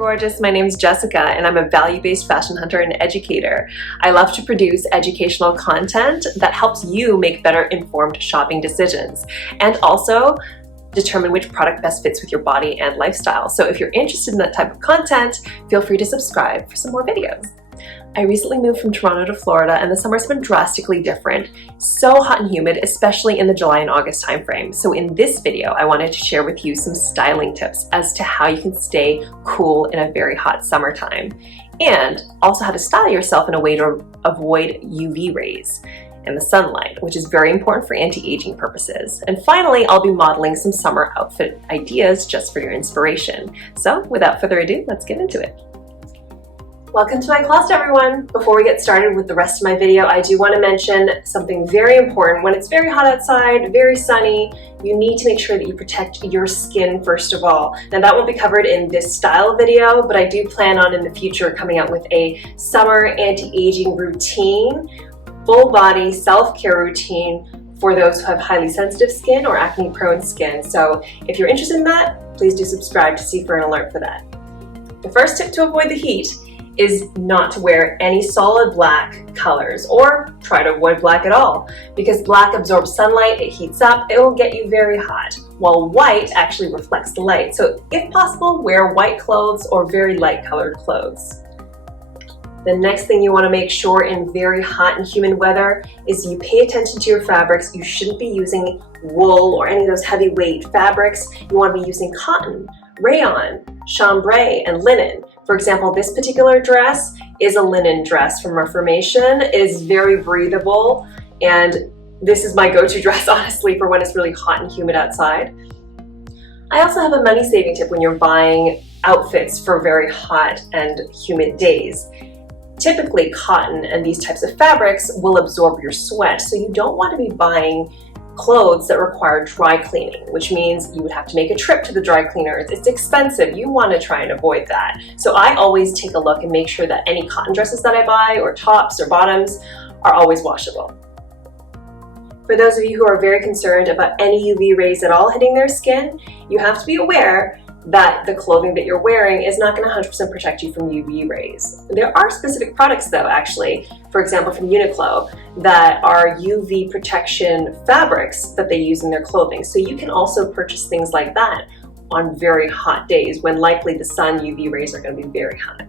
gorgeous. My name is Jessica and I'm a value-based fashion hunter and educator. I love to produce educational content that helps you make better informed shopping decisions and also determine which product best fits with your body and lifestyle. So if you're interested in that type of content, feel free to subscribe for some more videos. I recently moved from Toronto to Florida and the summer's been drastically different. So hot and humid, especially in the July and August timeframe. So in this video, I wanted to share with you some styling tips as to how you can stay cool in a very hot summertime, and also how to style yourself in a way to avoid UV rays and the sunlight, which is very important for anti-aging purposes. And finally, I'll be modeling some summer outfit ideas just for your inspiration. So without further ado, let's get into it. Welcome to my closet, everyone. Before we get started with the rest of my video, I do want to mention something very important. When it's very hot outside, very sunny, you need to make sure that you protect your skin first of all. Now that won't be covered in this style video, but I do plan on in the future coming out with a summer anti-aging routine, full body self-care routine for those who have highly sensitive skin or acne prone skin. So if you're interested in that, please do subscribe to see for an alert for that. The first tip to avoid the heat is not to wear any solid black colors, or try to avoid black at all, because black absorbs sunlight, it heats up, it will get you very hot, while white actually reflects the light. So if possible, wear white clothes or very light colored clothes. The next thing you want to make sure in very hot and humid weather is you pay attention to your fabrics. You shouldn't be using wool or any of those heavyweight fabrics. You want to be using cotton, rayon, chambray, and linen. For example, this particular dress is a linen dress from Reformation. It is very breathable, and this is my go-to dress, honestly, for when it's really hot and humid outside. I also have a money-saving tip when you're buying outfits for very hot and humid days. Typically, cotton and these types of fabrics will absorb your sweat, so you don't want to be buying clothes that require dry cleaning, which means you would have to make a trip to the dry cleaners. It's expensive. You want to try and avoid that. So I always take a look and make sure that any cotton dresses that I buy, or tops or bottoms, are always washable. For those of you who are very concerned about any UV rays at all hitting their skin, you have to be aware that the clothing that you're wearing is not going to 100% protect you from UV rays. There are specific products though, actually, for example from UNIQLO, that are UV protection fabrics that they use in their clothing. So you can also purchase things like that on very hot days when likely the sun UV rays are going to be very hot.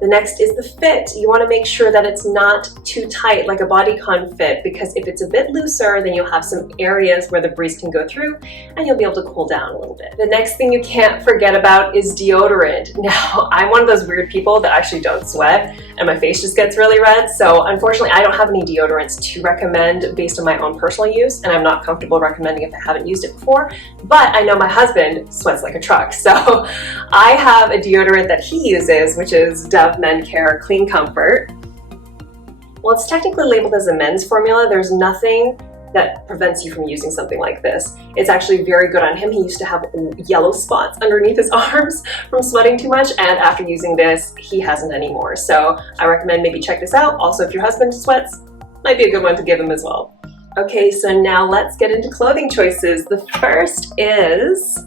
The next is the fit. You want to make sure that it's not too tight like a bodycon fit, because if it's a bit looser, then you'll have some areas where the breeze can go through and you'll be able to cool down a little bit. The next thing you can't forget about is deodorant. Now, I'm one of those weird people that actually don't sweat and my face just gets really red. So unfortunately, I don't have any deodorants to recommend based on my own personal use, and I'm not comfortable recommending if I haven't used it before. But I know my husband sweats like a truck. So I have a deodorant that he uses, which is Dove Men Care Clean Comfort. While it's technically labeled as a men's formula, there's nothing that prevents you from using something like this. It's actually very good on him. He used to have yellow spots underneath his arms from sweating too much, and after using this, he hasn't anymore. So I recommend maybe check this out. Also, if your husband sweats, might be a good one to give him as well. Okay, so now let's get into clothing choices. The first is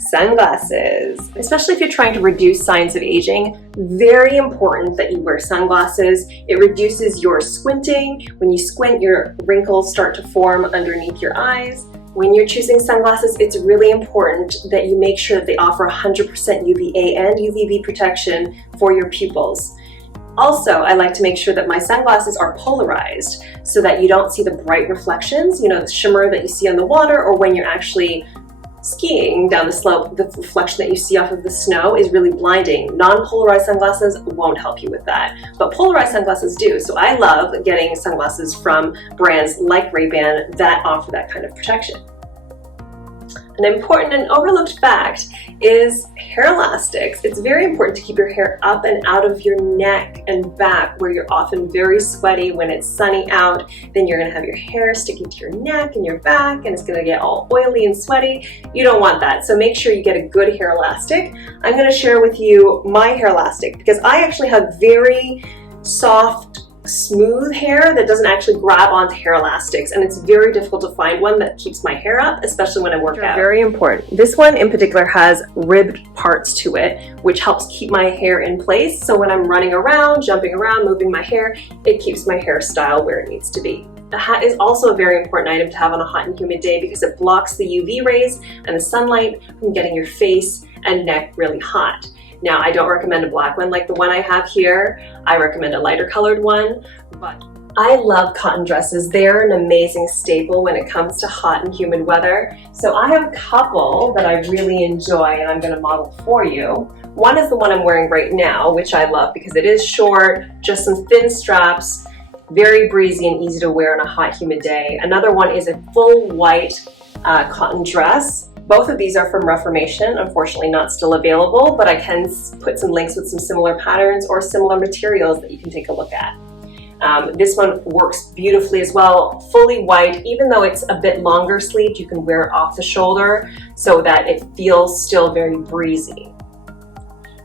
sunglasses. Especially if you're trying to reduce signs of aging, very important that you wear sunglasses. It reduces your squinting. When you squint, your wrinkles start to form underneath your eyes. When you're choosing sunglasses, it's really important that you make sure that they offer 100% UVA and UVB protection for your pupils. Also, I like to make sure that my sunglasses are polarized so that you don't see the bright reflections, you know, the shimmer that you see on the water, or when you're actually skiing down the slope, the reflection that you see off of the snow is really blinding. Non-polarized sunglasses won't help you with that, but polarized sunglasses do. So I love getting sunglasses from brands like Ray-Ban that offer that kind of protection. An important and overlooked fact is hair elastics. It's very important to keep your hair up and out of your neck and back, where you're often very sweaty when it's sunny out. Then you're gonna have your hair sticking to your neck and your back, and it's gonna get all oily and sweaty. You don't want that, so make sure you get a good hair elastic. I'm gonna share with you my hair elastic because I actually have very soft smooth hair that doesn't actually grab onto hair elastics, and it's very difficult to find one that keeps my hair up, especially when I work out. Very important. This one in particular has ribbed parts to it, which helps keep my hair in place. So when I'm running around, jumping around, moving my hair, it keeps my hairstyle where it needs to be. The hat is also a very important item to have on a hot and humid day because it blocks the UV rays and the sunlight from getting your face and neck really hot. Now, I don't recommend a black one like the one I have here. I recommend a lighter colored one, but I love cotton dresses. They're an amazing staple when it comes to hot and humid weather. So I have a couple that I really enjoy and I'm gonna model for you. One is the one I'm wearing right now, which I love because it is short, just some thin straps, very breezy and easy to wear on a hot, humid day. Another one is a full white cotton dress. Both of these are from Reformation, unfortunately not still available, but I can put some links with some similar patterns or similar materials that you can take a look at. This one works beautifully as well, fully white. Even though it's a bit longer sleeved, you can wear it off the shoulder so that it feels still very breezy.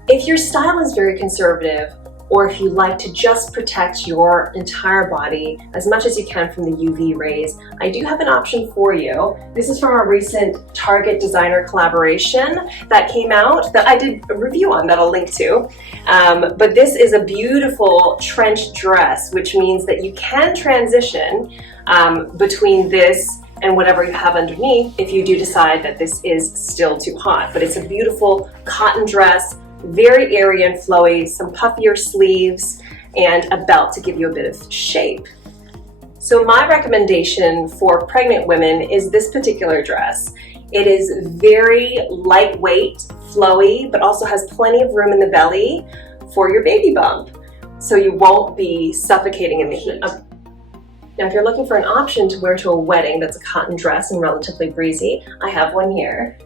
If your style is very conservative, or if you like to just protect your entire body as much as you can from the UV rays, I do have an option for you. This is from a recent Target designer collaboration that came out that I did a review on that I'll link to. But this is a beautiful trench dress, which means that you can transition between this and whatever you have underneath if you do decide that this is still too hot. But it's a beautiful cotton dress, very airy and flowy, some puffier sleeves, and a belt to give you a bit of shape. So my recommendation for pregnant women is this particular dress. It is very lightweight, flowy, but also has plenty of room in the belly for your baby bump, so you won't be suffocating in the heat. Now, if you're looking for an option to wear to a wedding that's a cotton dress and relatively breezy, I have one here.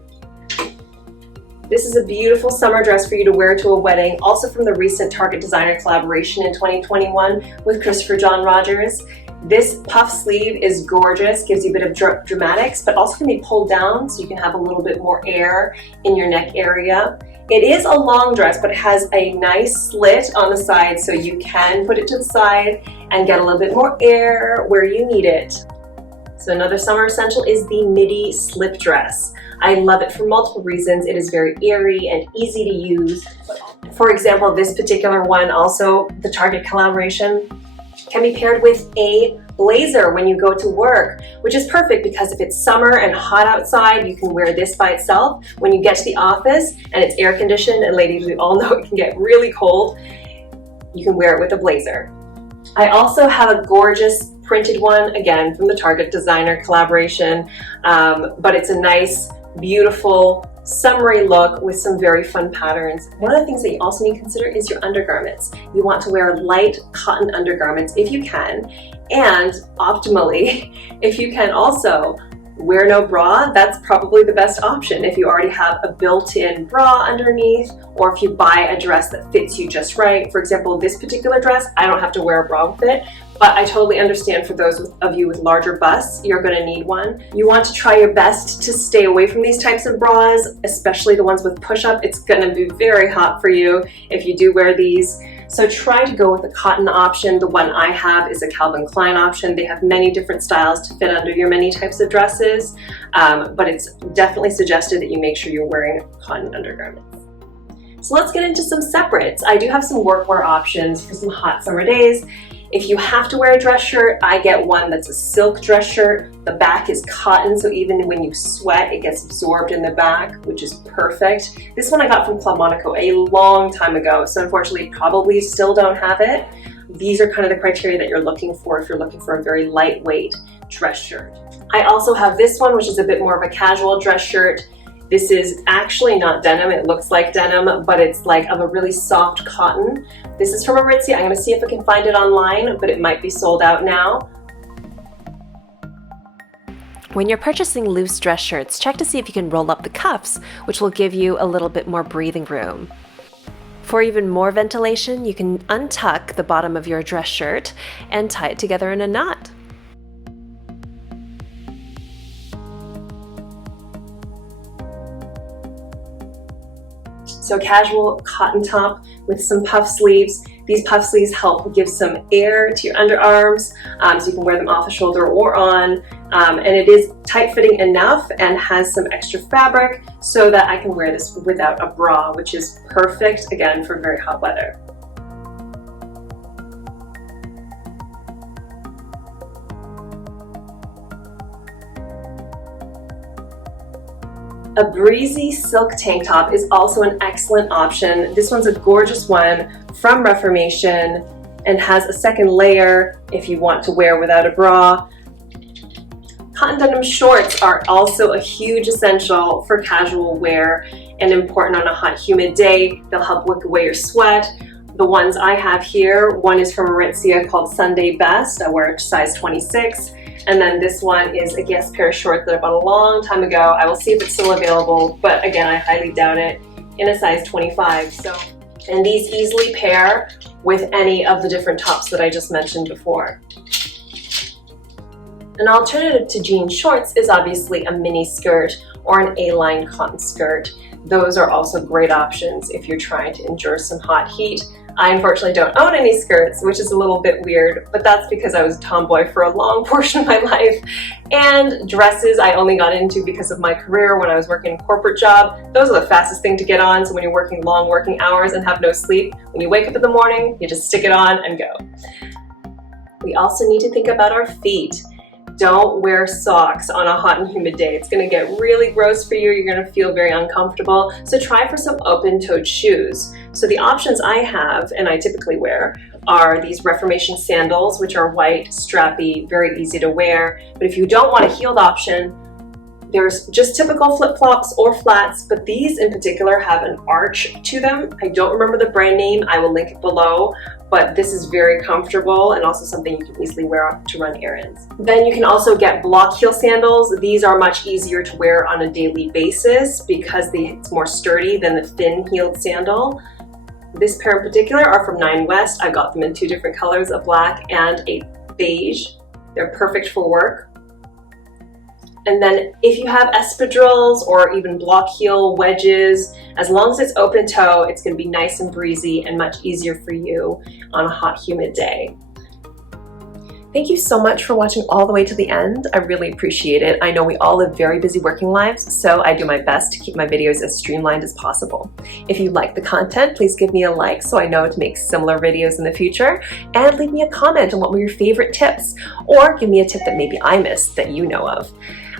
This is a beautiful summer dress for you to wear to a wedding, also from the recent Target designer collaboration in 2021 with Christopher John Rogers. This puff sleeve is gorgeous, gives you a bit of dramatics, but also can be pulled down so you can have a little bit more air in your neck area. It is a long dress, but it has a nice slit on the side so you can put it to the side and get a little bit more air where you need it. So another summer essential is the midi slip dress. I love it for multiple reasons. It is very airy and easy to use. For example, this particular one, also the Target collaboration, can be paired with a blazer when you go to work, which is perfect because if it's summer and hot outside, you can wear this by itself. When you get to the office and it's air conditioned, and ladies, we all know it can get really cold, you can wear it with a blazer. I also have a gorgeous printed one, again, from the Target designer collaboration, but it's a nice, beautiful, summery look with some very fun patterns. One of the things that you also need to consider is your undergarments. You want to wear light cotton undergarments if you can, and optimally, if you can also wear no bra, that's probably the best option if you already have a built-in bra underneath, or if you buy a dress that fits you just right. For example, this particular dress, I don't have to wear a bra with it, but I totally understand for those of you with larger busts, you're gonna need one. You want to try your best to stay away from these types of bras, especially the ones with push-up. It's gonna be very hot for you if you do wear these. So try to go with a cotton option. The one I have is a Calvin Klein option. They have many different styles to fit under your many types of dresses, but it's definitely suggested that you make sure you're wearing cotton undergarments. So let's get into some separates. I do have some workwear options for some hot summer days. If you have to wear a dress shirt, I get one that's a silk dress shirt. The back is cotton, so even when you sweat, it gets absorbed in the back, which is perfect. This one I got from Club Monaco a long time ago, so unfortunately probably still don't have it. These are kind of the criteria that you're looking for if you're looking for a very lightweight dress shirt. I also have this one, which is a bit more of a casual dress shirt. This is actually not denim, it looks like denim, but it's like of a really soft cotton. This is from Aritzia. I'm gonna see if I can find it online, but it might be sold out now. When you're purchasing loose dress shirts, check to see if you can roll up the cuffs, which will give you a little bit more breathing room. For even more ventilation, you can untuck the bottom of your dress shirt and tie it together in a knot. So casual cotton top with some puff sleeves. These puff sleeves help give some air to your underarms, so you can wear them off the shoulder or on. And it is tight fitting enough and has some extra fabric so that I can wear this without a bra, which is perfect, again, for very hot weather. A breezy silk tank top is also an excellent option. This one's a gorgeous one from Reformation and has a second layer if you want to wear without a bra. Cotton denim shorts are also a huge essential for casual wear and important on a hot, humid day. They'll help wick away your sweat. The ones I have here, one is from Aritzia called Sunday Best. I wear a size 26. And then this one is a Guess pair of shorts that I bought a long time ago. I will see if it's still available, but again, I highly doubt it, in a size 25. And these easily pair with any of the different tops that I just mentioned before. An alternative to jean shorts is obviously a mini skirt or an A-line cotton skirt. Those are also great options if you're trying to endure some hot heat. I unfortunately don't own any skirts, which is a little bit weird, but that's because I was a tomboy for a long portion of my life. And dresses I only got into because of my career when I was working a corporate job. Those are the fastest thing to get on, so when you're working long working hours and have no sleep, when you wake up in the morning, you just stick it on and go. We also need to think about our feet. Don't wear socks on a hot and humid day. It's gonna get really gross for you. You're gonna feel very uncomfortable. So try for some open-toed shoes. So the options I have, and I typically wear, are these Reformation sandals, which are white, strappy, very easy to wear. But if you don't want a heeled option, there's just typical flip-flops or flats, but these in particular have an arch to them. I don't remember the brand name. I will link it below. But this is very comfortable and also something you can easily wear to run errands. Then you can also get block heel sandals. These are much easier to wear on a daily basis because it's more sturdy than the thin heeled sandal. This pair in particular are from 9 West. I got them in 2 different colors, a black and a beige. They're perfect for work. And then if you have espadrilles or even block heel wedges, as long as it's open toe, it's gonna be nice and breezy and much easier for you on a hot, humid day. Thank you so much for watching all the way to the end. I really appreciate it. I know we all live very busy working lives, so I do my best to keep my videos as streamlined as possible. If you like the content, please give me a like so I know to make similar videos in the future, and leave me a comment on what were your favorite tips, or give me a tip that maybe I missed that you know of.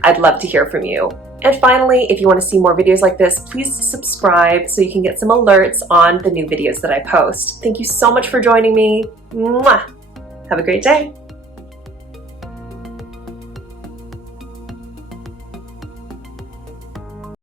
I'd love to hear from you. And finally, if you want to see more videos like this, please subscribe so you can get some alerts on the new videos that I post. Thank you so much for joining me. Mwah! Have a great day.